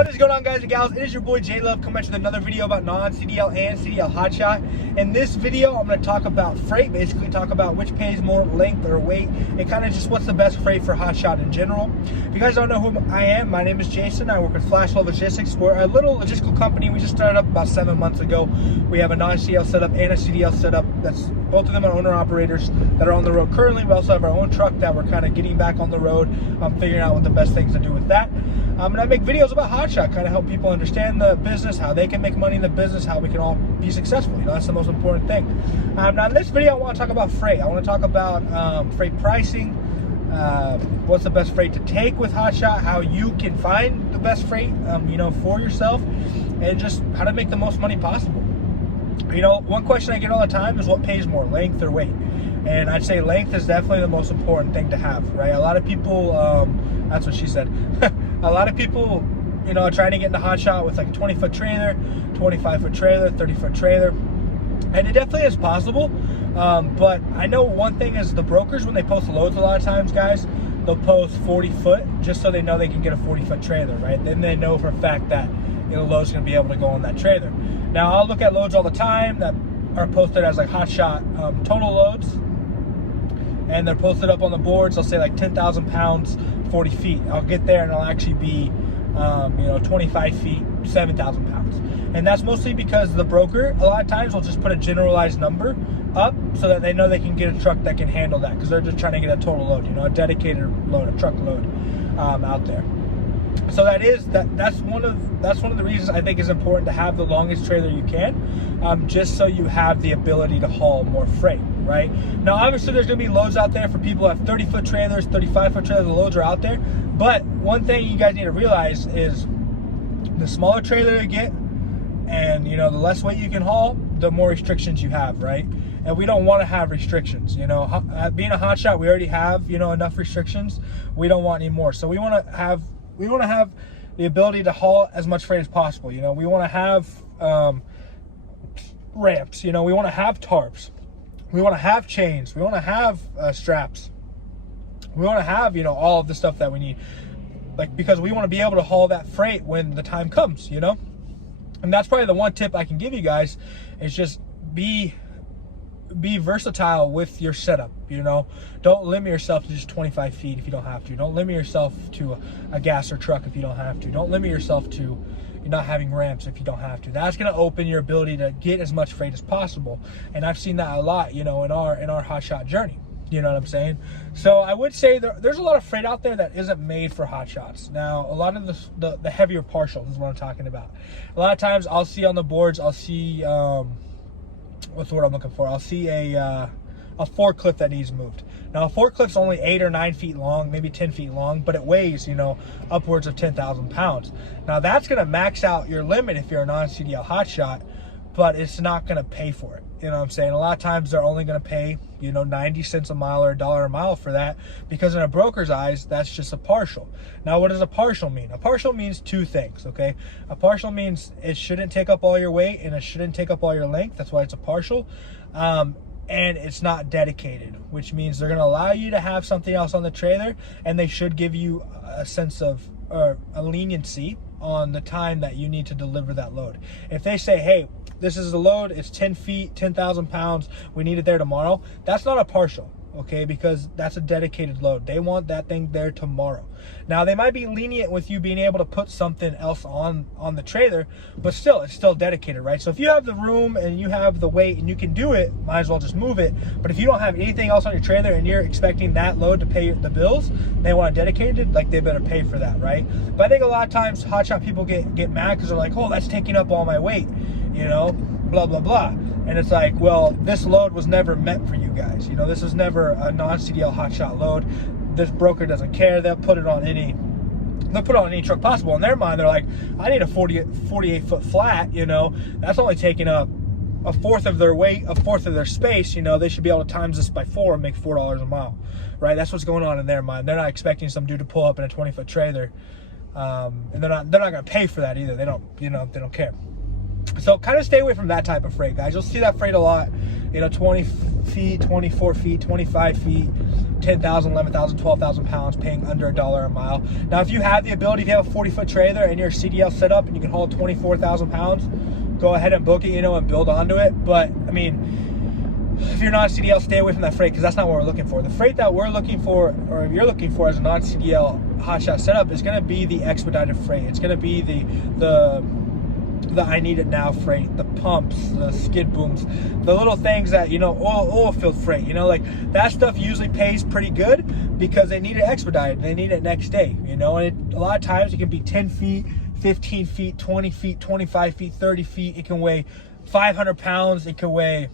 What is going on, guys and gals? It is your boy J-Love coming with another video about non-CDL and CDL Hotshot. In this video, I'm going to talk about freight, basically talk about which pays more, length or weight, and kind of just what's the best freight for Hotshot in general. If you guys don't know who I am, my name is Jason. I work with Flash Logistics. We're a little logistical company. We just started up about 7 months ago. We have a non-CDL setup and a CDL setup. That's both of them are owner-operators that are on the road currently. We also have our own truck that we're kind of getting back on the road, figuring out what the best things to do with that. And I make videos about Hotshot, kind of help people understand the business, how they can make money in the business, how we can all be successful. You know, that's the most important thing. Now in this video, I want to talk about freight. I want to talk about freight pricing, what's the best freight to take with Hotshot, how you can find the best freight, you know, for yourself, and just how to make the most money possible. You know, one question I get all the time is what pays more, length or weight? And I'd say length is definitely the most important thing to have, right? A lot of people, that's what she said. A lot of people, you know, are trying to get into Hotshot with like a 20-foot trailer, 25-foot trailer, 30-foot trailer. And it definitely is possible. But I know one thing is the brokers, when they post loads a lot of times, guys, they'll post 40-foot just so they know they can get a 40-foot trailer, right? Then they know for a fact that, you know, load's going to be able to go on that trailer. Now, I'll look at loads all the time that are posted as like Hotshot total loads. And they're posted up on the boards. They'll say like 10,000 pounds, 40 feet. I'll get there and it'll actually be, you know, 25 feet, 7,000 pounds. And that's mostly because the broker, a lot of times, will just put a generalized number up so that they know they can get a truck that can handle that, because they're just trying to get a total load, you know, a dedicated load, a truck load out there. So that's one of the reasons I think is important to have the longest trailer you can, just so you have the ability to haul more freight, right? Now, obviously, there's going to be loads out there for people who have 30-foot trailers, 35-foot trailers. The loads are out there. But one thing you guys need to realize is the smaller trailer you get, and, you know, the less weight you can haul, the more restrictions you have, right? And we don't want to have restrictions. You know, being a Hotshot, we already have, you know, enough restrictions. We don't want any more. So we want to have the ability to haul as much freight as possible. You know, we want to have ramps. You know, we want to have tarps. We want to have chains. We want to have straps. We want to have, you know, all of the stuff that we need, like, because we want to be able to haul that freight when the time comes, you know. And that's probably the one tip I can give you guys, is just be versatile with your setup. You know, don't limit yourself to just 25 feet if you don't have to. Don't limit yourself to a gasser truck if you don't have to. Don't limit yourself to not having ramps if you don't have to. That's going to open your ability to get as much freight as possible. And I've seen that a lot, you know, in our Hotshot journey. You know what I'm saying? So I would say there's a lot of freight out there that isn't made for Hotshots. Now, a lot of the heavier partials is what I'm talking about. A lot of times I'll see on the boards, I'll see what's the word I'm looking for? I'll see a forklift that needs moved. Now, a forklift's only 8 or 9 feet long, maybe 10 feet long, but it weighs, you know, upwards of 10,000 pounds. Now, that's going to max out your limit if you're a non-CDL Hotshot, but it's not going to pay for it. You know what I'm saying? A lot of times they're only going to pay, you know, 90 cents a mile or $1 a mile for that, because in a broker's eyes, that's just a partial. Now, what does a partial mean? A partial means two things, okay? A partial means it shouldn't take up all your weight and it shouldn't take up all your length. That's why it's a partial. And it's not dedicated, which means they're going to allow you to have something else on the trailer, and they should give you a sense of a leniency on the time that you need to deliver that load. If they say, hey, this is the load, it's 10 feet, 10,000 pounds, we need it there tomorrow, that's not a partial, okay? Because that's a dedicated load. They want that thing there tomorrow. Now, they might be lenient with you being able to put something else on the trailer, but still, it's still dedicated, right? So if you have the room and you have the weight and you can do it, might as well just move it. But if you don't have anything else on your trailer and you're expecting that load to pay the bills, they want it dedicated, like, they better pay for that, right? But I think a lot of times Hotshot people get mad because they're like, oh, that's taking up all my weight, you know, blah, blah, blah. And it's like, well, this load was never meant for you guys. You know, this is never a non-CDL Hotshot load. This broker doesn't care. They'll put it on any truck possible. In their mind, they're like, I need a 48-foot flat, you know. That's only taking up a fourth of their weight, a fourth of their space. You know, they should be able to times this by 4 and make $4 a mile, right? That's what's going on in their mind. They're not expecting some dude to pull up in a 20-foot trailer. And they're not going to pay for that either. They don't, you know, they don't care. So kind of stay away from that type of freight, guys. You'll see that freight a lot, 20 feet, 24 feet, 25 feet, 10,000, 11,000, 12,000 pounds, paying under $1 a mile. Now, if you have the ability, if you have a 40-foot trailer and your CDL set up and you can haul 24,000 pounds, go ahead and book it, and build onto it. But, I mean, if you're not a CDL, stay away from that freight, because that's not what we're looking for. The freight that we're looking for, or if you're looking for as a non-CDL hotshot setup, is going to be the expedited freight. It's going to be the I need it now freight, the pumps, the skid booms, the little things that, oil field freight, like that stuff usually pays pretty good because they need it expedited. They need it next day, and a lot of times it can be 10 feet, 15 feet, 20 feet, 25 feet, 30 feet. It can weigh 500 pounds. It can weigh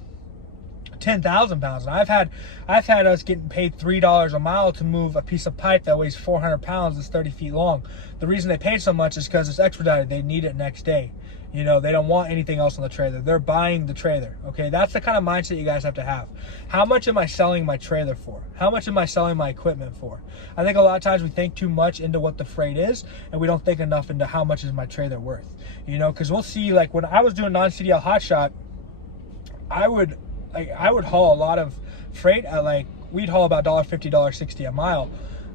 10,000 pounds. And I've had us getting paid $3 a mile to move a piece of pipe that weighs 400 pounds that's 30 feet long. The reason they paid so much is because it's expedited. They need it next day. They don't want anything else on the trailer. They're buying the trailer. Okay, that's the kind of mindset you guys have to have. How much am I selling my trailer for? How much am I selling my equipment for? I think a lot of times we think too much into what the freight is, and we don't think enough into how much is my trailer worth. Because we'll see, like when I was doing non-CDL hotshot, I would haul a lot of freight at we'd haul about $1.50, $1.60 a mile.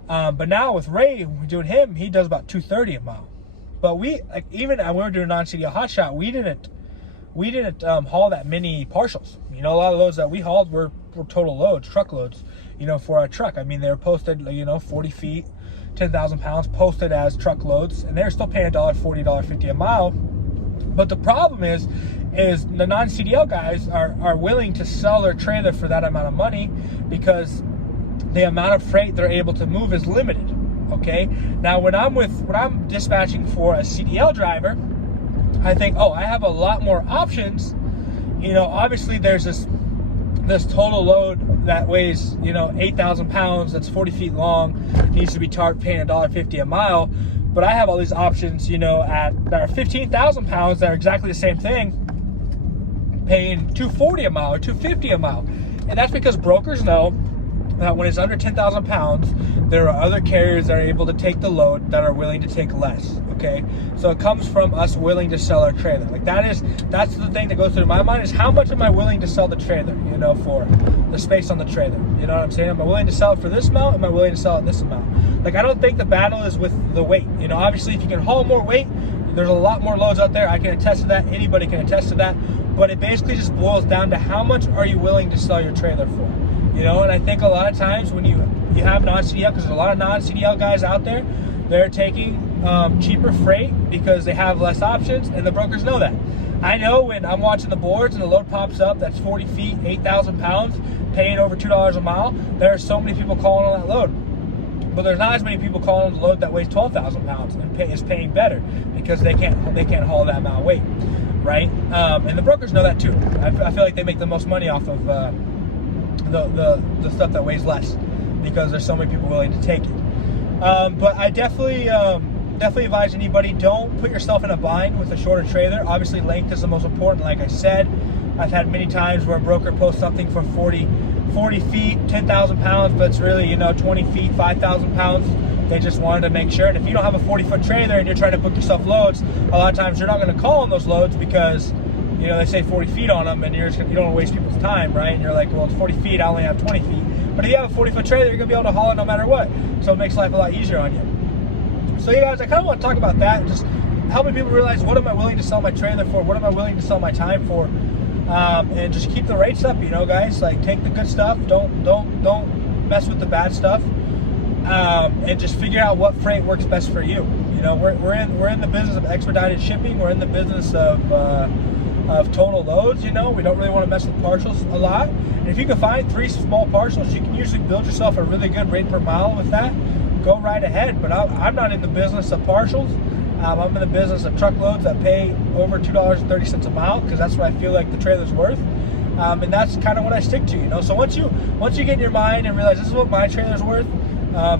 But now with Ray, we're doing him, he does about $2.30 a mile. But even when we were doing non-CDL hotshot, we didn't haul that many partials. A lot of loads that we hauled were total loads, truck loads, for our truck. I mean, they were posted, 40 feet, 10,000 pounds, posted as truck loads, and they're still paying $1.40, $1.50 a mile. But the problem is the non-CDL guys are willing to sell their trailer for that amount of money because the amount of freight they're able to move is limited. Okay. Now, when I'm dispatching for a CDL driver, I think, I have a lot more options. Obviously there's this total load that weighs, 8,000 pounds, that's 40 feet long, needs to be paying $1.50 a mile. But I have all these options, that are 15,000 pounds that are exactly the same thing, paying $2.40 a mile or $2.50 a mile. And that's because brokers know that when it's under 10,000 pounds, there are other carriers that are able to take the load that are willing to take less. Okay, so it comes from us willing to sell our trailer. That's the thing that goes through my mind, is how much am I willing to sell the trailer, for the space on the trailer. You know what I'm saying? Am I willing to sell it for this amount? Am I willing to sell it this amount? I don't think the battle is with the weight. Obviously if you can haul more weight, there's a lot more loads out there. I can attest to that. Anybody can attest to that. But it basically just boils down to how much are you willing to sell your trailer for. And I think a lot of times when you have non-CDL, because there's a lot of non-CDL guys out there, they're taking cheaper freight because they have less options, and the brokers know that. I know when I'm watching the boards and the load pops up that's 40 feet, 8,000 pounds, paying over $2 a mile, there are so many people calling on that load. But there's not as many people calling on the load that weighs 12,000 pounds and is paying better because they can't haul that amount of weight, right? And the brokers know that too. I feel like they make the most money off of the stuff that weighs less because there's so many people willing to take it. But I definitely advise anybody, don't put yourself in a bind with a shorter trailer. Obviously length is the most important, like I said. I've had many times where a broker posts something for 40 feet, 10,000 pounds, but it's really 20 feet, 5,000 pounds. They just wanted to make sure. And if you don't have a 40-foot trailer and you're trying to book yourself loads, a lot of times you're not going to call on those loads because they say 40 feet on them, and you don't want to waste people's time, right? And you're like, well, it's 40 feet, I only have 20 feet. But if you have a 40-foot trailer, you're going to be able to haul it no matter what. So it makes life a lot easier on you. So, you guys, I kind of want to talk about that and just helping people realize, what am I willing to sell my trailer for? What am I willing to sell my time for? And just keep the rates up, guys. Take the good stuff. Don't mess with the bad stuff. And just figure out what freight works best for you. We're in the business of expedited shipping. We're in the business of total loads. We don't really want to mess with partials a lot. And if you can find 3 small partials, you can usually build yourself a really good rate per mile with that. Go right ahead. But I'm not in the business of partials. I'm in the business of truckloads that pay over $2.30 a mile because that's what I feel like the trailer's worth. And that's kind of what I stick to. So once you get in your mind and realize this is what my trailer's worth,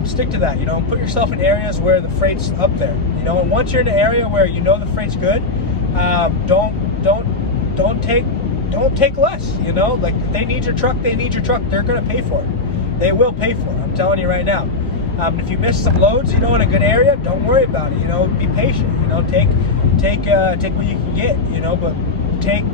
stick to that. Put yourself in areas where the freight's up there. And once you're in an area where the freight's good, don't take less. If they need your truck, they're gonna pay for it. They will pay for it. I'm telling you right now. If you miss some loads, in a good area, don't worry about it. Be patient. Take what you can get. But take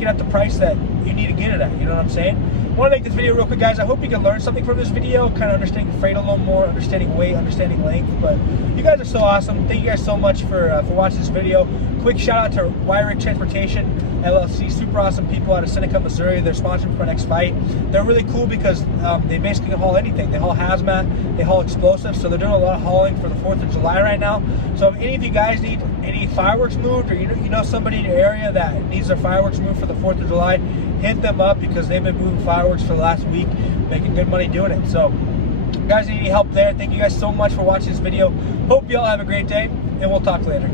it at the price that you need to get it at. You know what I'm saying? I want to make this video real quick, guys. I hope you can learn something from this video, kind of understanding freight a little more, understanding weight, understanding length. But you guys are so awesome. Thank you guys so much for watching this video. Quick shout out to Wyrick Transportation LLC, super awesome people out of Seneca, Missouri. They're sponsoring for my next fight. They're really cool because they basically haul anything. They haul hazmat, they haul explosives, so they're doing a lot of hauling for the 4th of July right now. So if any of you guys need any fireworks moved, or you know somebody in your area that needs their fireworks moved for the 4th of July, hit them up because they've been moving fireworks for the last week, making good money doing it. So if you guys need any help there, thank you guys so much for watching this video. Hope you all have a great day, and we'll talk later.